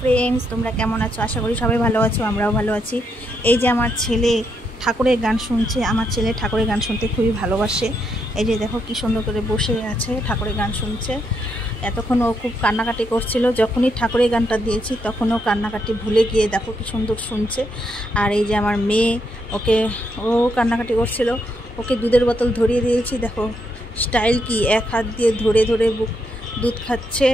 Friends, তোমরা কেমন আছো? আশা করি সবাই ভালো আছো, আমরাও ভালো আছি। এই যে আমার ছেলে ঠাকুরের গান শুনছে। আমার ছেলে ঠাকুরের গান শুনতে খুবই ভালোবাসে। এই যে দেখো কি সুন্দর করে বসে আছে, ঠাকুরের গান শুনছে। এতক্ষণ ও খুব কান্নাকাটি করছিল, যখনই ঠাকুরের গানটা দিয়েছি তখন ও কান্নাকাটি ভুলে গিয়ে দেখো কি সুন্দর শুনছে। আর এই যে আমার মেয়ে, ও কান্নাকাটি করছিল, ওকে দুধের বোতল ধরিয়ে দিয়েছি। দেখো স্টাইল কি, এক হাত দিয়ে ধরে ধরে দুধ খাচ্ছে।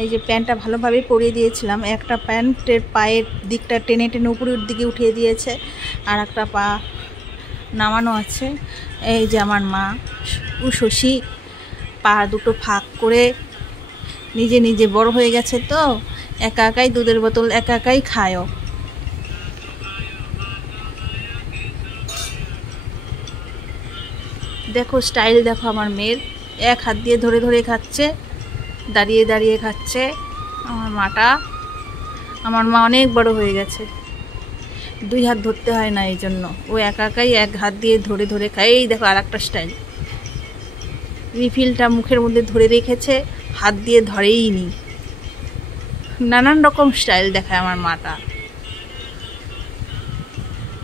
এই যে প্যান্টটা ভালোভাবে পরিয়ে দিয়েছিলাম, একটা প্যান্টের পায়ের দিকটা টেনে টেনে উপরের দিকে উঠিয়ে দিয়েছে, আর একটা পা নামানো আছে। এই যে আমার মা শশী পা দুটো ফাঁক করে নিজে নিজে বড় হয়ে গেছে, তো একা একাই দুধের বোতল একা একাই খায়ও। দেখো স্টাইল দেখো আমার মেয়ের, এক হাত দিয়ে ধরে ধরে খাচ্ছে, দাঁড়িয়ে দাঁড়িয়ে খাচ্ছে। আমার মা অনেক বড় হয়ে গেছে, দুই হাত ধরতে হয় না, এই জন্য ও একা একাই এক হাত দিয়ে ধরে ধরে খায়। এই দেখো আর একটা স্টাইল, রিফিলটা মুখের মধ্যে ধরে রেখেছে, হাত দিয়ে ধরেই নি। নানান রকম স্টাইল দেখায় আমার মাটা।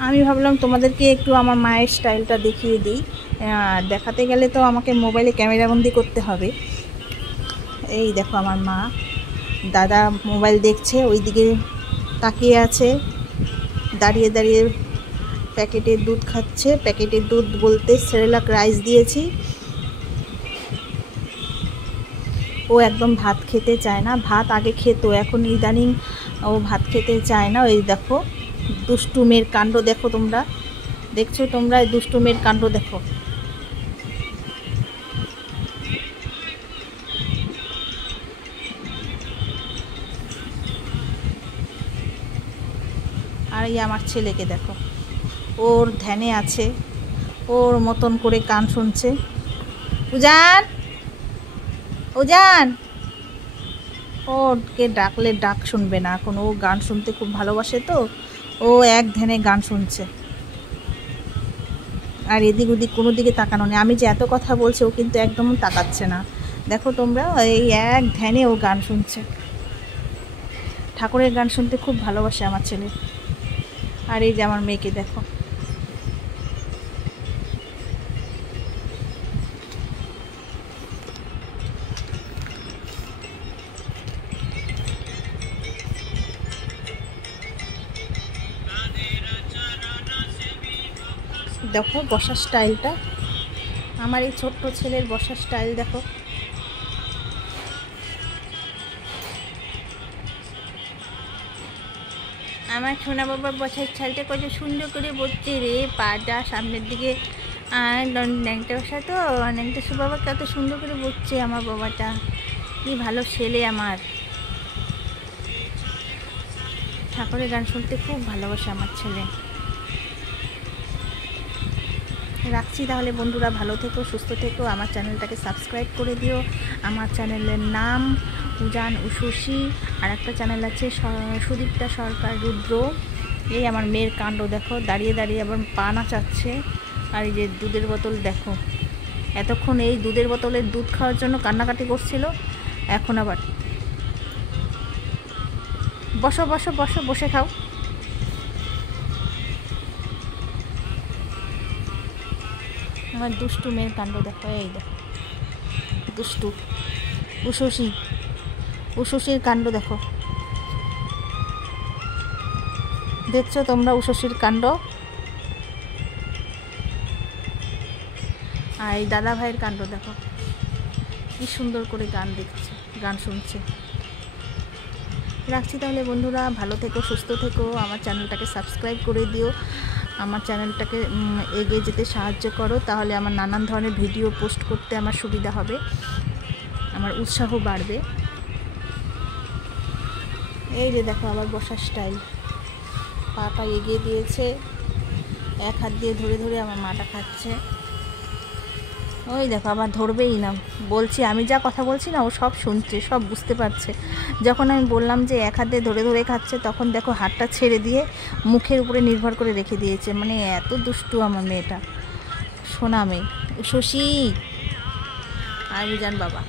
আমি ভাবলাম তোমাদেরকে একটু আমার মায়ের স্টাইলটা দেখিয়ে দিই। দেখাতে গেলে তো আমাকে মোবাইলে ক্যামেরাবন্দি করতে হবে। এই দেখো আমার মা, দাদা মোবাইল দেখছে, ওই দিকে তাকিয়ে আছে, দাঁড়িয়ে দাঁড়িয়ে প্যাকেটের দুধ খাচ্ছে। প্যাকেটের দুধ বলতে সেরেলাক রাইস দিয়েছি। ও একদম ভাত খেতে চায় না, ভাত আগে খেত, এখন ইদানিং ও ভাত খেতে চায় না। ওই দেখো দুষ্টুমের কাণ্ড দেখো, তোমরা দেখছো, তোমরা দুষ্টুমের কাণ্ড দেখো। আর এই আমার ছেলেকে দেখো, ওর ধ্যানে আছে, ওর মতন করে গান শুনছে। উজান উজান, ওকে ডাকলে ডাক শুনবে না এখন, ও গান শুনতে খুব ভালোবাসে, তো ও এক ধ্যানে গান শুনছে। আর এদিক ওদিক কোনো দিকে তাকানো নেই, আমি যে এত কথা বলছি ও কিন্তু একদম তাকাচ্ছে না। দেখো তোমরা, এই এক ধ্যানে ও গান শুনছে। ঠাকুরের গান শুনতে খুব ভালোবাসে আমার ছেলে। আর এই যে আমার মেয়েকে দেখো, দেখো বসার স্টাইলটা, আমার এই ছোট্ট ছেলের বসার স্টাইল দেখো। আমার সোনা বাবার বসার স্টাইলটা কত সুন্দর করে বসছে রে, পাটা সামনের দিকে, আর ন্যাংটা বসা, তো ন্যাংটা বাবা কত সুন্দর করে বসছে আমার বাবাটা। কি ভালো ছেলে আমার, ঠাকুরের গান শুনতে খুব ভালোবাসে আমার ছেলে। রাখছি তাহলে বন্ধুরা, ভালো থেকো, সুস্থ থেকো, আমার চ্যানেলটাকে সাবস্ক্রাইব করে দিও। আমার চ্যানেলের নাম উজান উশসী, আর একটা চ্যানেল আছে সুদীপ্তা সরকার রুদ্র। এই আমার মেয়ের কাণ্ড দেখো, দাঁড়িয়ে দাঁড়িয়ে আবার পা নাচাচ্ছে। আর এই যে দুধের বোতল দেখো, এতক্ষণ এই দুধের বোতলের দুধ খাওয়ার জন্য কান্নাকাটি করছিল, এখন আবার বসো বসো বসো, বসে খাও। আমার দুষ্টু মেয়ের কাণ্ড দেখো, এই দেখো দুষ্টু উশসীর কাণ্ড দেখো, দেখছো তোমরা উশসীর কাণ্ড। আর এই দাদা ভাইয়ের কাণ্ড দেখো, কি সুন্দর করে গান শুনছে। রাখছি তাহলে বন্ধুরা, ভালো থেকো, সুস্থ থেকো, আমার চ্যানেলটাকে সাবস্ক্রাইব করে দিও, আমার চ্যানেলটাকে এগিয়ে যেতে সাহায্য করো, তাহলে আমার নানান ধরনের ভিডিও পোস্ট করতে আমার সুবিধা হবে, আমার উৎসাহ বাড়বে। এই যে দেখো আবার বসার স্টাইল, পাটা এগিয়ে দিয়েছে, এক হাত দিয়ে ধরে ধরে আমার মাটা খাচ্ছে। ওই দেখো আবার ধরবেই না, বলছি আমি যা কথা বলছি না, ও সব শুনছে, সব বুঝতে পারছে। যখন আমি বললাম যে এক হাত দিয়ে ধরে ধরে খাচ্ছে, তখন দেখো হাতটা ছেড়ে দিয়ে মুখের উপরে নির্ভর করে রেখে দিয়েছে। মানে এত দুষ্টু আমার মেয়েটা, সোনা মেয়ে শশী আর উজান বাবা।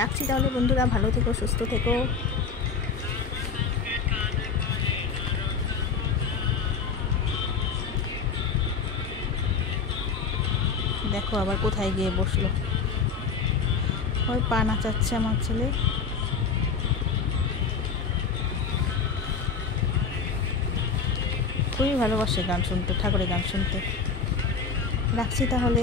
রাখছি তাহলে বন্ধুরা, ভালো থেকো, সুস্থ থেকো। দেখো আবার কোথায় গিয়ে বসলো, ওই পা নাচাচ্ছে আমার ছেলে। খুবই ভালোবাসে গান শুনতে, ঠাকুরের গান শুনতে। রাখছি তাহলে।